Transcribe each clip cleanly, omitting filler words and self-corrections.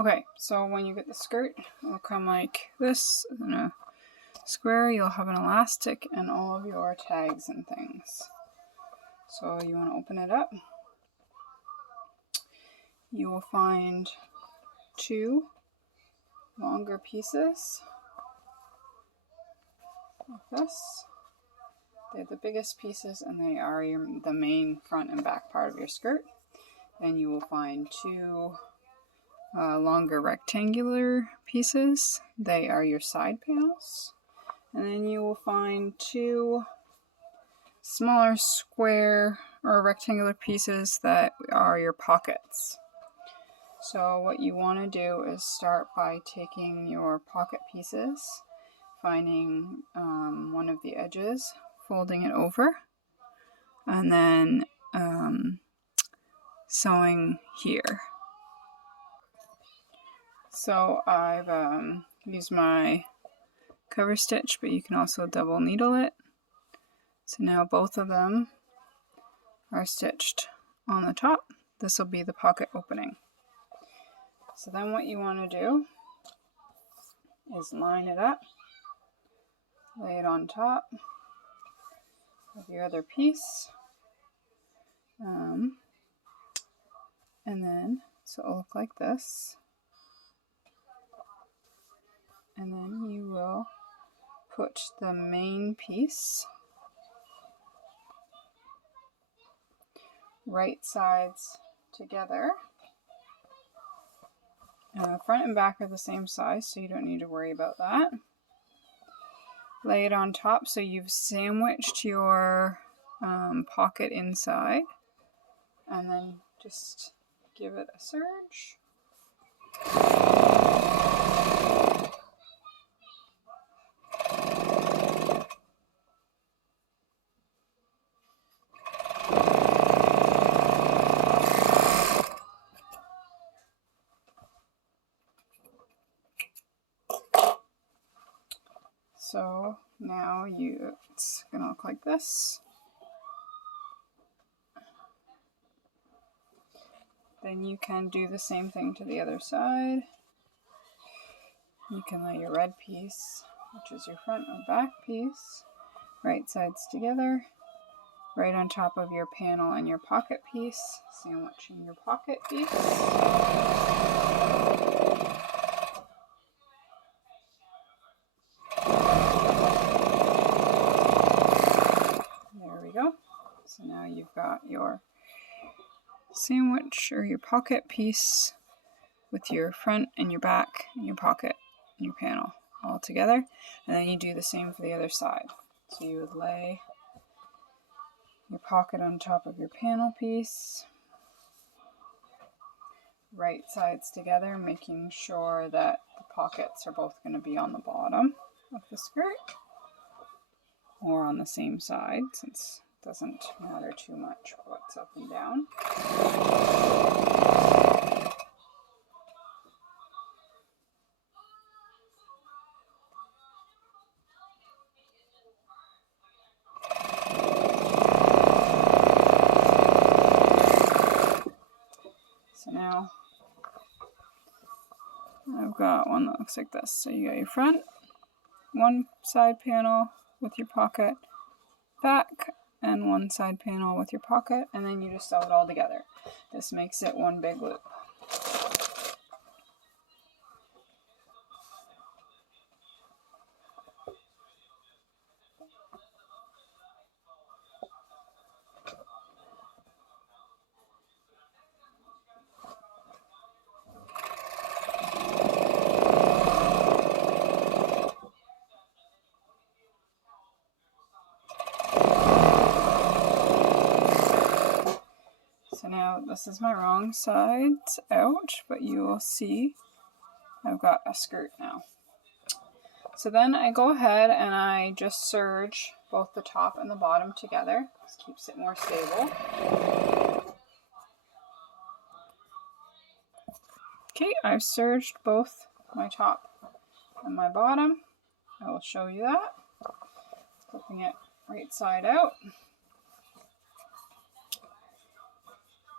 Okay, so when you get the skirt, it'll come like this in a square. You'll have an elastic and all of your tags and things. So you want to open it up. You will find two longer pieces like this. They're the biggest pieces and they are the main front and back part of your skirt. Then you will find two longer rectangular pieces. They are your side panels. And then you will find two smaller square or rectangular pieces that are your pockets. So what you want to do is start by taking your pocket pieces, finding one of the edges, folding it over, and then sewing here. So I've used my cover stitch, but you can also double needle it. So now both of them are stitched on the top. This will be the pocket opening. So then what you want to do is line it up, lay it on top of your other piece, and then so it'll look like this, and then you will put the main piece right sides together. Front and back are the same size, so you don't need to worry about that. Lay it on top so you've sandwiched your pocket inside, and then just give it a serge. So now it's gonna look like this. Then you can do the same thing to the other side. You can lay your red piece, which is your front or back piece, right sides together, right on top of your panel and your pocket piece, sandwiching your pocket piece. There we go. So now you've got your sandwich or your pocket piece with your front and your back and your pocket and your panel all together. And then you do the same for the other side. So you would lay your pocket on top of your panel piece, right sides together, making sure that the pockets are both going to be on the bottom of the skirt or on the same side, since it doesn't matter too much what's up and down. So now I've got one that looks like this. So you got your front, one side panel with your pocket, back, and one side panel with your pocket, and then you just sew it all together. This makes it one big loop. So now this is my wrong side out, but you will see I've got a skirt now. So then I go ahead and I just serge both the top and the bottom together. This keeps it more stable. Okay, I've serged both my top and my bottom. I will show you that. Flipping it right side out.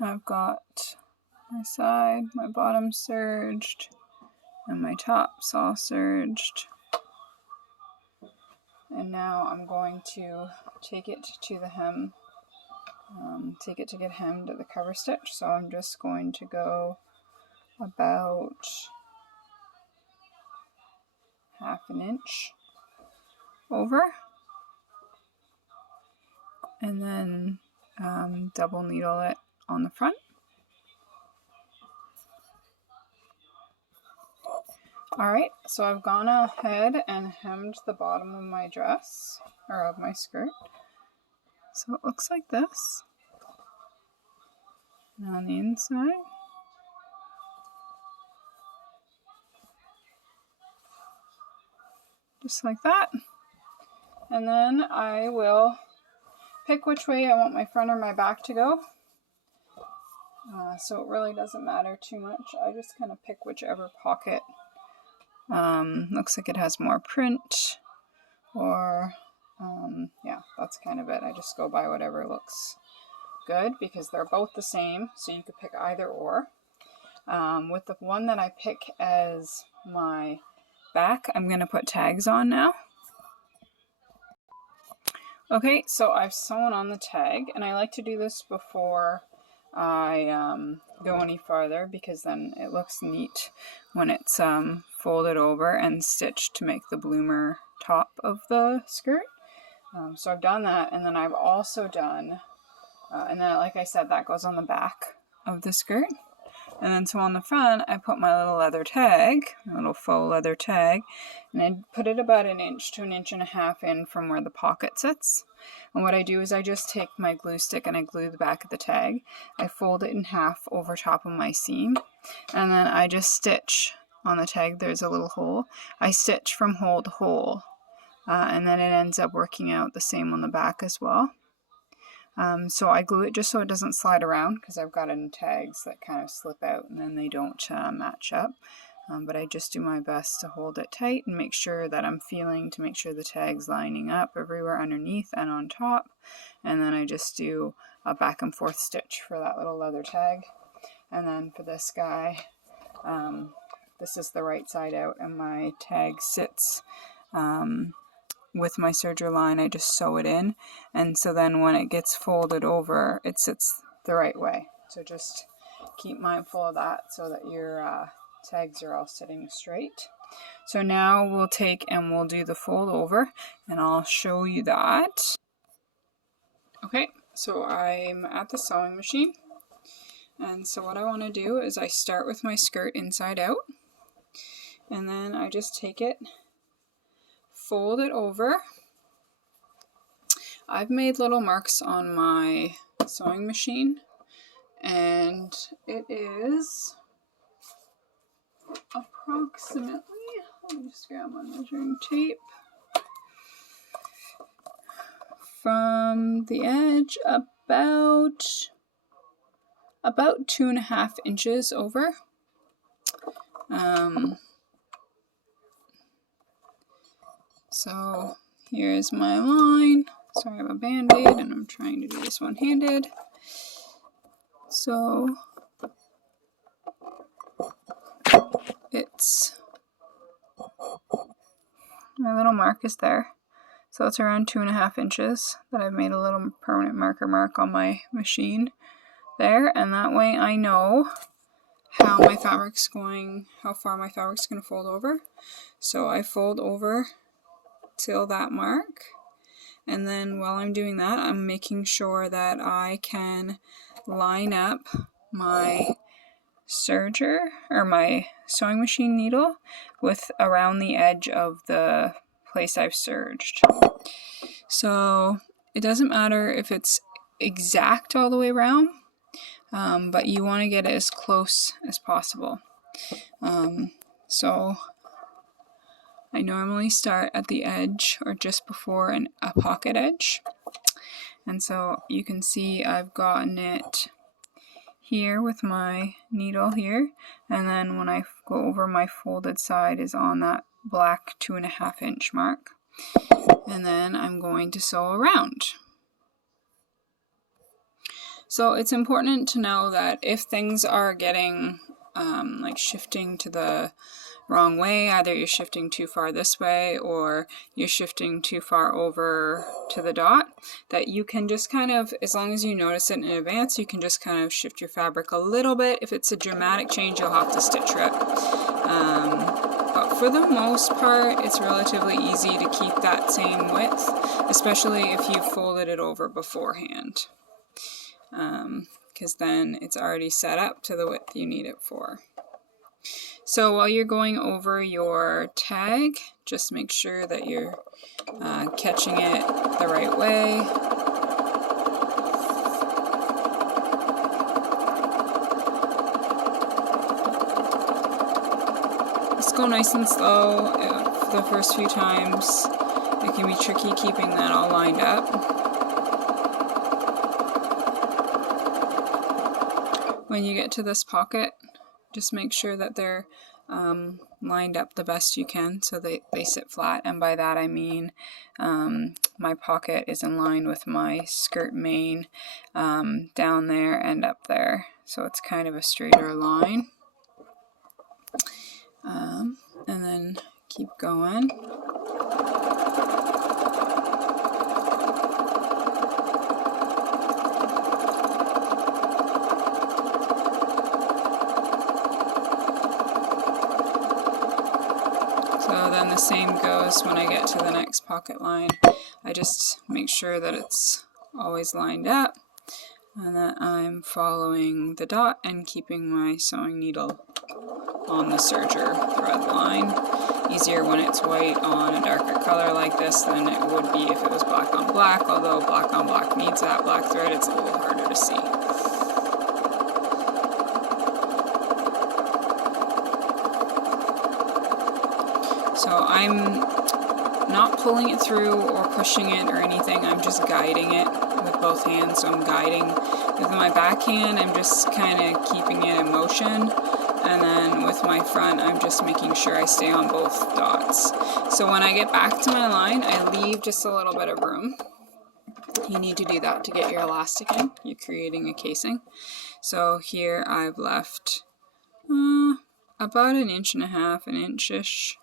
I've got my side, my bottom serged, and my top's all serged. And now I'm going to take it to the hem, take it to get hemmed at the cover stitch. So I'm just going to go about 1/2 inch over, and then double needle it on the front. Alright, so I've gone ahead and hemmed the bottom of my dress, or of my skirt. So it looks like this. And on the inside, just like that. And then I will pick which way I want my front or my back to go. So it really doesn't matter too much. I just kind of pick whichever pocket looks like it has more print, or yeah, that's kind of it. I just go by whatever looks good because they're both the same, so you could pick either or. With the one that I pick as my back, I'm going to put tags on now. Okay, so I've sewn on the tag, and I like to do this before I go any farther because then it looks neat when it's folded over and stitched to make the bloomer top of the skirt. So I've done that, and then I've also done, and then like I said, that goes on the back of the skirt. And then so on the front, I put my little leather tag, a little faux leather tag, and I put it about 1 inch to 1.5 inches in from where the pocket sits. And what I do is I just take my glue stick and I glue the back of the tag. I fold it in half over top of my seam, and then I just stitch on the tag. There's a little hole. I stitch from hole to hole, and then it ends up working out the same on the back as well. So I glue it just so it doesn't slide around, because I've got in tags that kind of slip out and then they don't match up. But I just do my best to hold it tight and make sure that I'm feeling to make sure the tag's lining up everywhere underneath and on top. And then I just do a back and forth stitch for that little leather tag. And then for this guy, this is the right side out, and my tag sits with my serger line. I just sew it in, and so then when it gets folded over, it sits the right way. So just keep mindful of that so that your tags are all sitting straight. So now we'll take and we'll do the fold over, and I'll show you that. Okay, so I'm at the sewing machine, and so what I want to do is I start with my skirt inside out, and then I just take it, fold it over. I've made little marks on my sewing machine, and it is approximately, let me just grab my measuring tape, from the edge about 2.5 inches over. So here's my line. Sorry, I have a band-aid and I'm trying to do this one-handed. So it's, my little mark is there. So it's around 2.5 inches that I've made a little permanent marker mark on my machine there, and that way I know how my fabric's going, how far my fabric's going to fold over. So I fold over till that mark, and then while I'm doing that, I'm making sure that I can line up my serger or my sewing machine needle with around the edge of the place I've serged. So it doesn't matter if it's exact all the way around, but you want to get it as close as possible. So I normally start at the edge or just before a pocket edge, and so you can see I've gotten it here with my needle here, and then when I go over, my folded side is on that black 2.5 inch mark, and then I'm going to sew around. So it's important to know that if things are getting like shifting to the wrong way, either you're shifting too far this way or you're shifting too far over to the dot, that you can just kind of, as long as you notice it in advance, you can just kind of shift your fabric a little bit. If it's a dramatic change, you'll have to stitch rip. But for the most part, it's relatively easy to keep that same width, especially if you folded it over beforehand, because then it's already set up to the width you need it for. So while you're going over your tag, just make sure that you're catching it the right way. Just go nice and slow for the first few times. It can be tricky keeping that all lined up. When you get to this pocket, just make sure that they're lined up the best you can so they sit flat, and by that I mean my pocket is in line with my skirt main down there and up there, so it's kind of a straighter line. And then keep going. So then the same goes when I get to the next pocket line. I just make sure that it's always lined up and that I'm following the dot and keeping my sewing needle on the serger thread line. Easier when it's white on a darker color like this than it would be if it was black on black, although black on black needs that black thread, it's a little harder to see. So I'm not pulling it through or pushing it or anything, I'm just guiding it with both hands. So I'm guiding with my back hand, I'm just kind of keeping it in motion, and then with my front I'm just making sure I stay on both dots. So when I get back to my line, I leave just a little bit of room. You need to do that to get your elastic in. You're creating a casing. So here I've left about 1.5 inches, an inch-ish,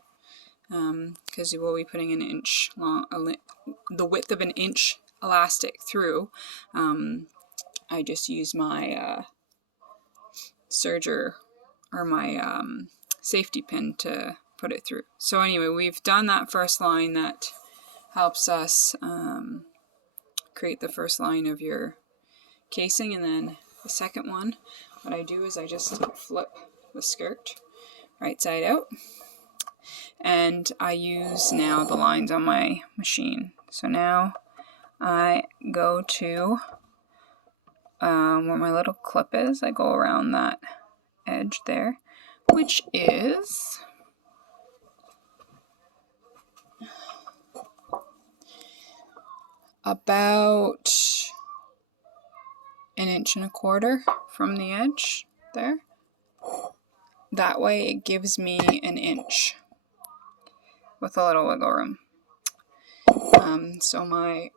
because you will be putting an inch long, the width of an inch elastic through. I just use my serger or my safety pin to put it through. So anyway, we've done that first line that helps us create the first line of your casing, and then the second one, what I do is I just flip the skirt right side out, and I use now the lines on my machine. So now I go to where my little clip is, I go around that edge there, which is about 1.25 inches from the edge there. That way it gives me 1 inch with a little wiggle room. So my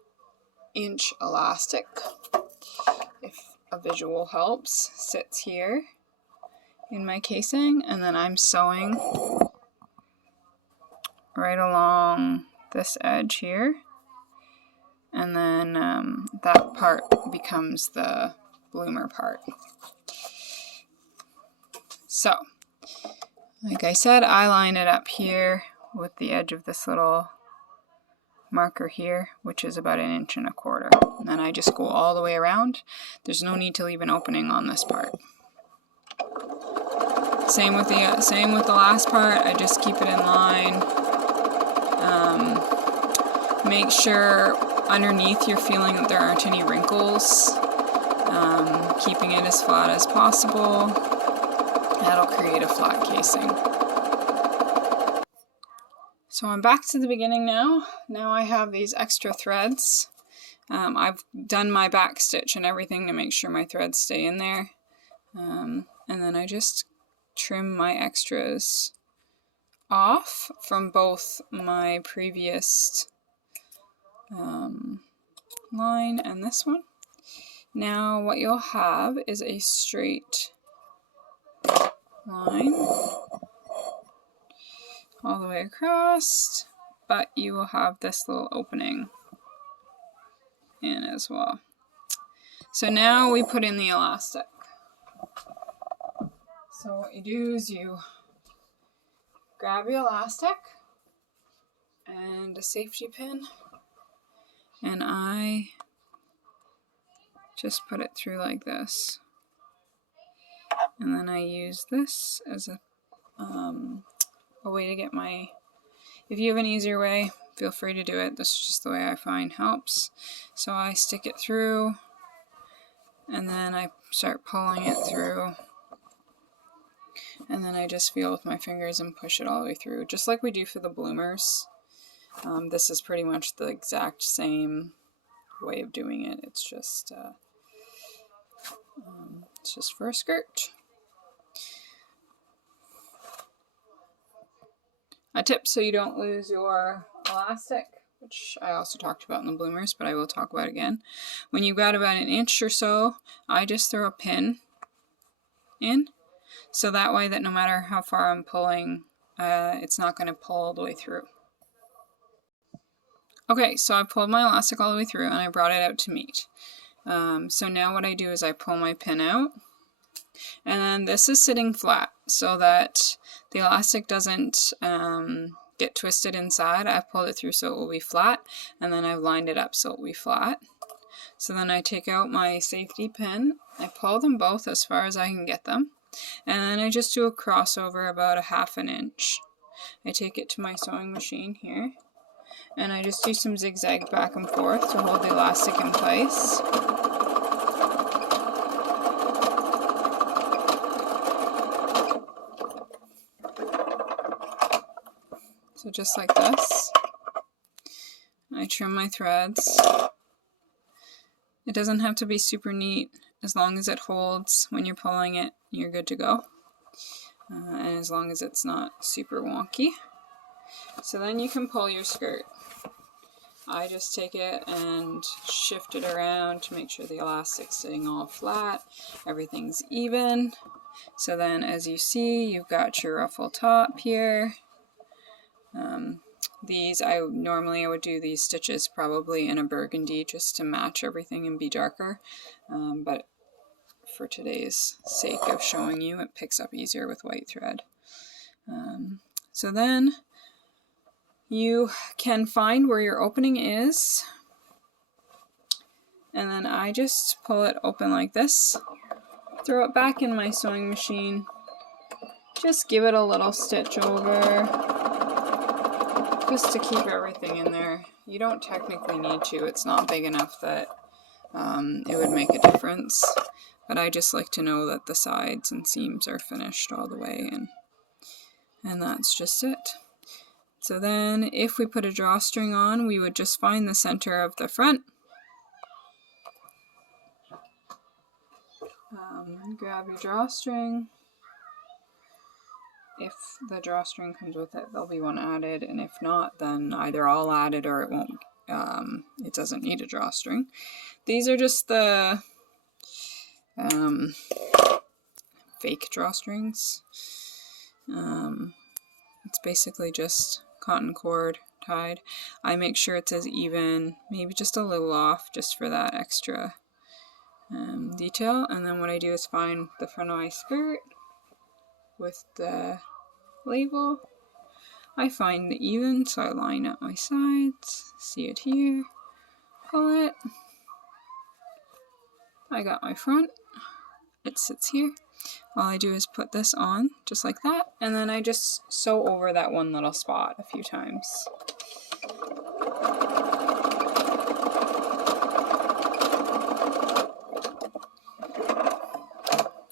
inch elastic, if a visual helps, sits here in my casing, and then I'm sewing right along this edge here, and then that part becomes the bloomer part. So like I said, I line it up here with the edge of this little marker here, which is about 1.25 inches, and then I just go all the way around. There's no need to leave an opening on this part. Same with the last part. I just keep it in line. Make sure underneath you're feeling that there aren't any wrinkles. Keeping it as flat as possible. That'll create a flat casing. So I'm back to the beginning now. Now I have these extra threads. I've done my back stitch and everything to make sure my threads stay in there. And then I just trim my extras off from both my previous line and this one. Now what you'll have is a straight line all the way across, but you will have this little opening in as well. So now we put in the elastic. So what you do is you grab your elastic and a safety pin, and I just put it through like this. And then I use this as a way to get my, if you have an easier way, feel free to do it. This is just the way I find helps. So I stick it through, and then I start pulling it through, and then I just feel with my fingers and push it all the way through, just like we do for the bloomers. This is pretty much the exact same way of doing it. It's just for a skirt. A tip so you don't lose your elastic, which I also talked about in the bloomers, but I will talk about again. When you've got about an inch or so, I just throw a pin in, so that way that no matter how far I'm pulling, it's not going to pull all the way through. Okay, so I pulled my elastic all the way through and I brought it out to meet. So now what I do is I pull my pin out, and then this is sitting flat so that the elastic doesn't get twisted inside. I pulled it through so it will be flat, and then I've lined it up so it will be flat. So then I take out my safety pin, I pull them both as far as I can get them, and then I just do a crossover about a ½ inch. I take it to my sewing machine here, and I just do some zigzag back and forth to hold the elastic in place. So just like this. I trim my threads. It doesn't have to be super neat. As long as it holds when you're pulling it, you're good to go. And as long as it's not super wonky. So then you can pull your skirt. I just take it and shift it around to make sure the elastic's sitting all flat, everything's even. So then as you see, you've got your ruffle top here. These, I would do these stitches probably in a burgundy just to match everything and be darker, but for today's sake of showing you, it picks up easier with white thread. So then you can find where your opening is, and then I just pull it open like this, throw it back in my sewing machine, just give it a little stitch over, just to keep everything in there. You don't technically need to, it's not big enough that it would make a difference, but I just like to know that the sides and seams are finished all the way, and that's just it. So then if we put a drawstring on, we would just find the center of the front, grab your drawstring. If the drawstring comes with it, there'll be one added, and if not, then either I'll add it or it won't. It doesn't need a drawstring. These are just the fake drawstrings. It's basically just cotton cord tied. I make sure it's as even, maybe just a little off, just for that extra detail. And then what I do is find the front of my skirt with the label. I find the even, so I line up my sides, see it here, pull it. I got my front, it sits here. All I do is put this on, just like that, and then I just sew over that one little spot a few times.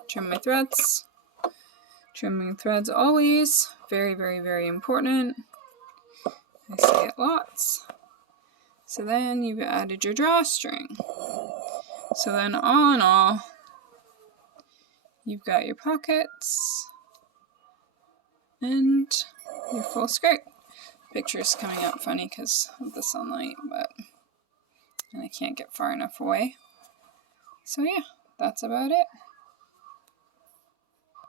Trim my threads. Trimming threads always, very, very, very important. I say it lots. So then you've added your drawstring. So then all in all, you've got your pockets and your full skirt. Picture's coming out funny because of the sunlight, and I can't get far enough away. So yeah, that's about it.